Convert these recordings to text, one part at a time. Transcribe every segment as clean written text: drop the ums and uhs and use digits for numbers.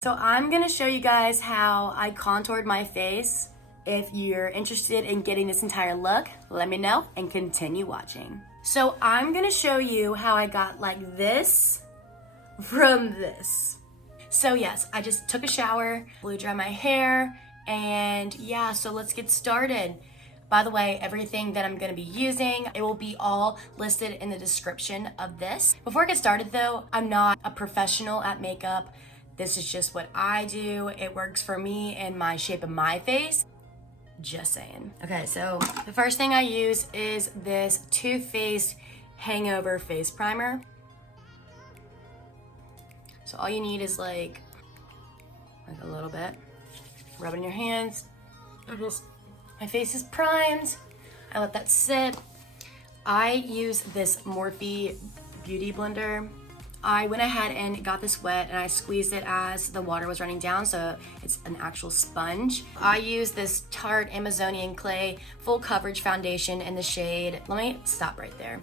So I'm gonna show you guys how I contoured my face. If you're interested in getting this entire look, let me know and continue watching. So I'm gonna show you how I got like this from this. So yes, I just took a shower, blew dry my hair, and yeah, so let's get started. By the way, everything that I'm gonna be using, it will be all listed in the description of this. Before I get started though, I'm not a professional at makeup. This is just what I do. It works for me and my shape of my face. Just saying. Okay, so the first thing I use is this Too Faced Hangover Face Primer. So all you need is like a little bit. Rub it in your hands. My face is primed. I let that sit. I use this Morphe Beauty Blender. I went ahead and got this wet and I squeezed it as the water was running down, so it's an actual sponge. I use this Tarte Amazonian Clay Full Coverage Foundation in the shade. Let me stop right there.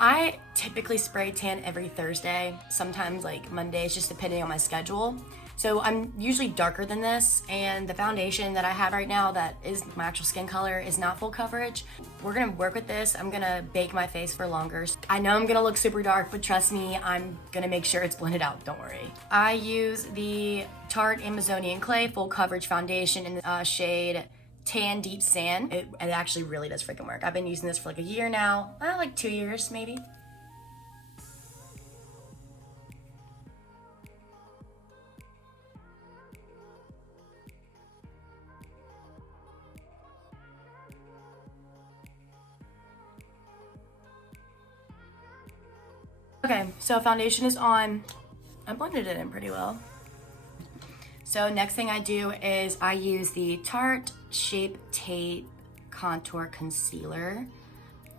I typically spray tan every Thursday, sometimes like Mondays, just depending on my schedule. So I'm usually darker than this, and the foundation that I have right now that is my actual skin color is not full coverage. We're gonna work with this. I'm gonna bake my face for longer. I know I'm gonna look super dark, but trust me, I'm gonna make sure it's blended out, don't worry. I use the Tarte Amazonian Clay Full Coverage Foundation in the shade Tan Deep Sand. It actually really does freaking work. I've been using this for like a year now, like 2 years maybe. Okay, so foundation is on. I blended it in pretty well. So next thing I do is I use the Tarte Shape Tape Contour Concealer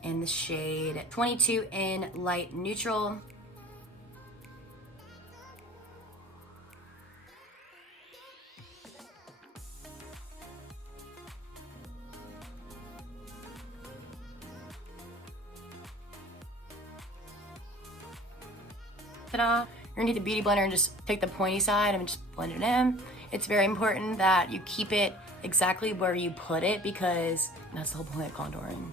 in the shade 22 in Light Neutral. Ta-da! You're gonna take the beauty blender and just take the pointy side and just blend it in. It's very important that you keep it exactly where you put it because that's the whole point of contouring.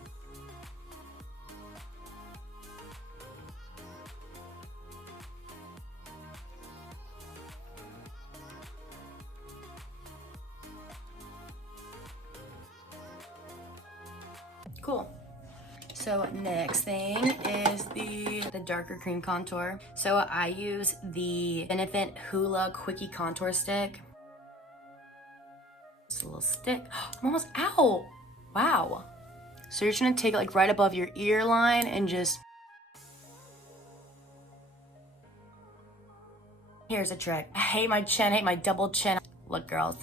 Cool. So next thing is the darker cream contour. So I use the Benefit Hoola Quickie Contour Stick. Just a little stick. I'm almost out. Wow. So you're just gonna take it like right above your ear line and just. Here's a trick. I hate my chin, I hate my double chin. Look, girls.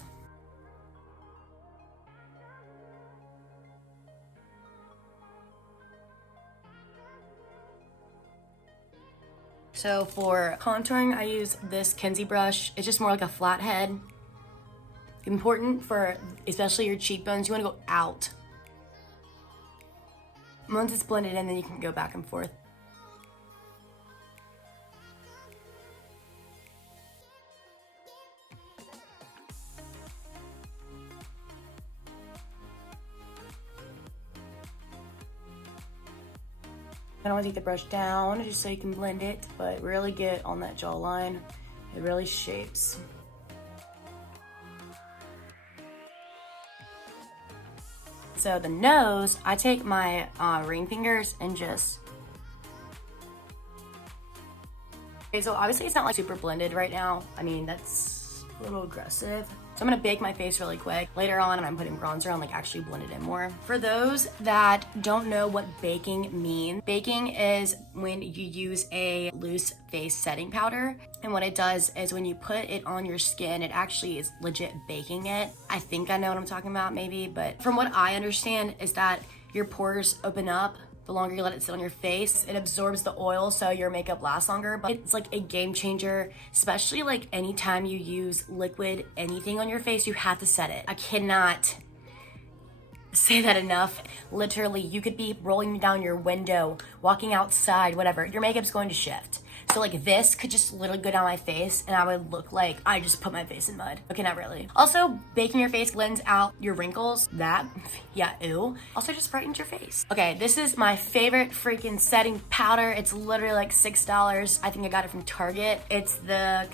So for contouring, I use this Kenzie brush. It's just more like a flathead. Important for especially your cheekbones, you wanna go out. Once it's blended in, then you can go back and forth. I don't want to take the brush down just so you can blend it, but really get on that jawline. It really shapes. So the nose, I take my ring fingers and just. Okay, so obviously it's not like super blended right now. I mean, that's a little aggressive. So I'm gonna bake my face really quick. Later on, I'm putting bronzer on, like actually blend it in more. For those that don't know what baking means, baking is when you use a loose face setting powder. And what it does is when you put it on your skin, it actually is legit baking it. I think I know what I'm talking about maybe, but from what I understand is that your pores open up the longer you let it sit on your face. It absorbs the oil so your makeup lasts longer, but it's like a game changer, especially like anytime you use liquid anything on your face, you have to set it. I cannot say that enough. Literally, you could be rolling down your window, walking outside, whatever. Your makeup's going to shift. So like this could just literally go down my face and I would look like I just put my face in mud. Okay, not really. Also, baking your face blends out your wrinkles. That, yeah, ew. Also just brightens your face. Okay, this is my favorite freaking setting powder. It's literally like $6. I think I got it from Target. It's the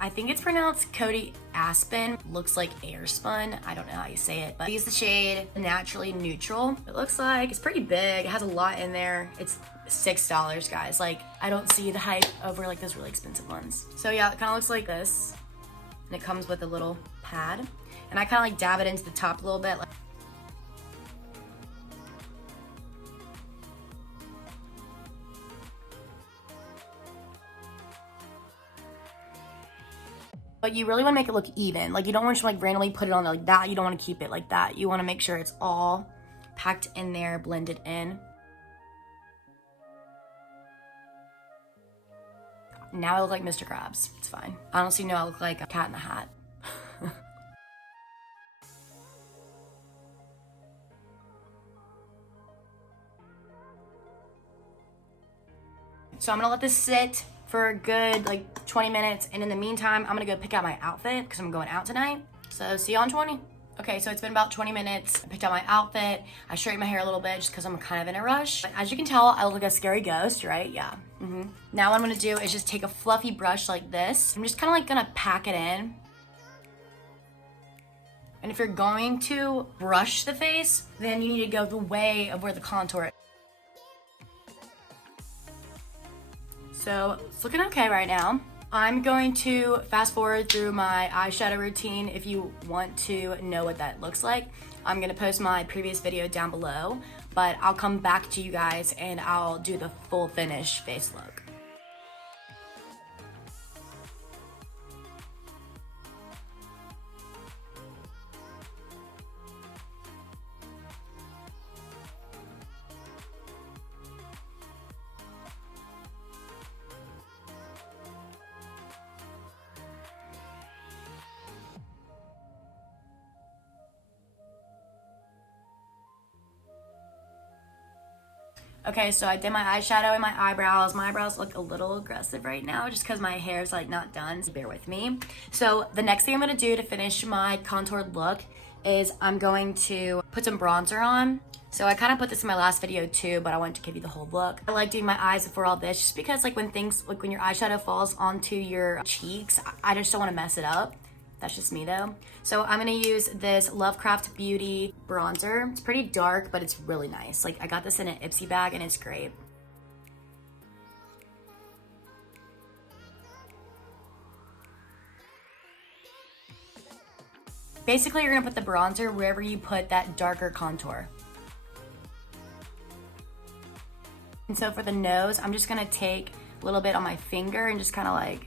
I think it's pronounced Cody Aspen. Looks like air spun. I don't know how you say it, but I use the shade Naturally Neutral. It looks like it's pretty big. It has a lot in there. It's $6, guys. Like, I don't see the hype over like those really expensive ones. So yeah, it kind of looks like this. And it comes with a little pad. And I kind of like dab it into the top a little bit. But you really want to make it look even. Like, you don't want to like randomly put it on like that. You don't want to keep it like that. You want to make sure it's all packed in there, blended in. Now I look like Mr. Krabs. It's fine. Honestly, no, I look like a cat in a hat. So I'm gonna let this sit for a good like 20 minutes. And in the meantime, I'm gonna go pick out my outfit because I'm going out tonight. So see you on 20. Okay, so it's been about 20 minutes. I picked out my outfit. I straightened my hair a little bit just because I'm kind of in a rush. But as you can tell, I look like a scary ghost, right? Yeah. Now what I'm gonna do is just take a fluffy brush like this. I'm just kind of like gonna pack it in. And if you're going to brush the face, then you need to go the way of where the contour is. So it's looking okay right now. I'm going to fast forward through my eyeshadow routine if you want to know what that looks like. I'm gonna post my previous video down below, but I'll come back to you guys and I'll do the full finish face look. Okay, so I did my eyeshadow and my eyebrows. My eyebrows look a little aggressive right now just because my hair's like not done, so bear with me. So the next thing I'm gonna do to finish my contoured look is I'm going to put some bronzer on. So I kind of put this in my last video too, but I wanted to give you the whole look. I like doing my eyes before all this just because like when your eyeshadow falls onto your cheeks, I just don't want to mess it up. That's just me though. So I'm gonna use this Lovecraft Beauty bronzer. It's pretty dark, but it's really nice. Like I got this in an Ipsy bag and it's great. Basically, you're gonna put the bronzer wherever you put that darker contour. And so for the nose, I'm just gonna take a little bit on my finger and just kind of like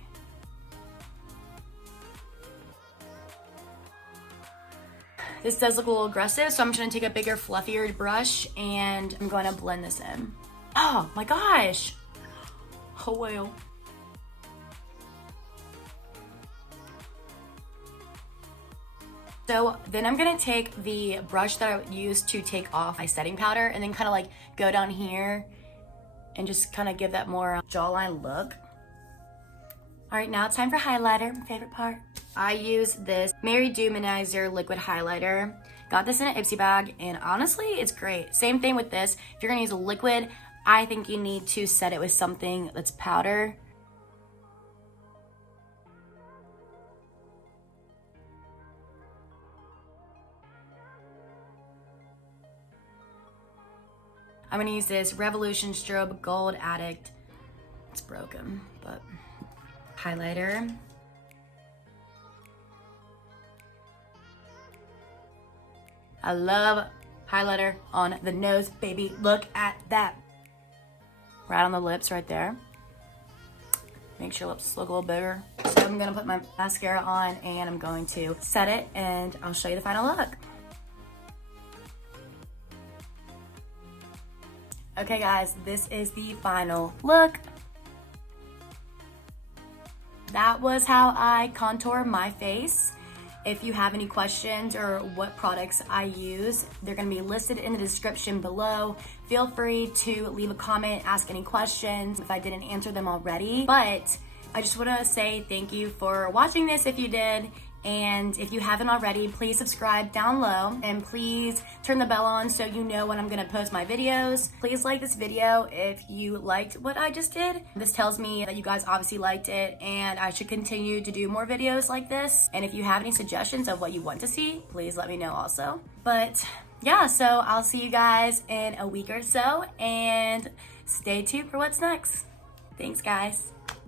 this does look a little aggressive, so I'm just gonna take a bigger, fluffier brush and I'm going to blend this in. Oh my gosh. Oh well. So then I'm gonna take the brush that I used to take off my setting powder and then kind of like go down here and just kind of give that more jawline look. All right, now it's time for highlighter, my favorite part. I use this Mary Dumanizer liquid highlighter. Got this in an Ipsy bag, and honestly, it's great. Same thing with this. If you're gonna use a liquid, I think you need to set it with something that's powder. I'm gonna use this Revolution Strobe Gold Addict. It's broken, but highlighter. I love highlighter on the nose, baby. Look at that. Right on the lips right there. Makes your lips look a little bigger. So I'm gonna put my mascara on and I'm going to set it and I'll show you the final look. Okay guys, this is the final look. That was how I contour my face. If you have any questions or what products I use, they're gonna be listed in the description below. Feel free to leave a comment, ask any questions if I didn't answer them already. But I just wanna say thank you for watching this if you did. And if you haven't already, please subscribe down low and please turn the bell on so you know when I'm gonna post my videos. Please like this video if you liked what I just did. This tells me that you guys obviously liked it and I should continue to do more videos like this. And if you have any suggestions of what you want to see, please let me know also. But yeah, so I'll see you guys in a week or so and stay tuned for what's next. Thanks, guys.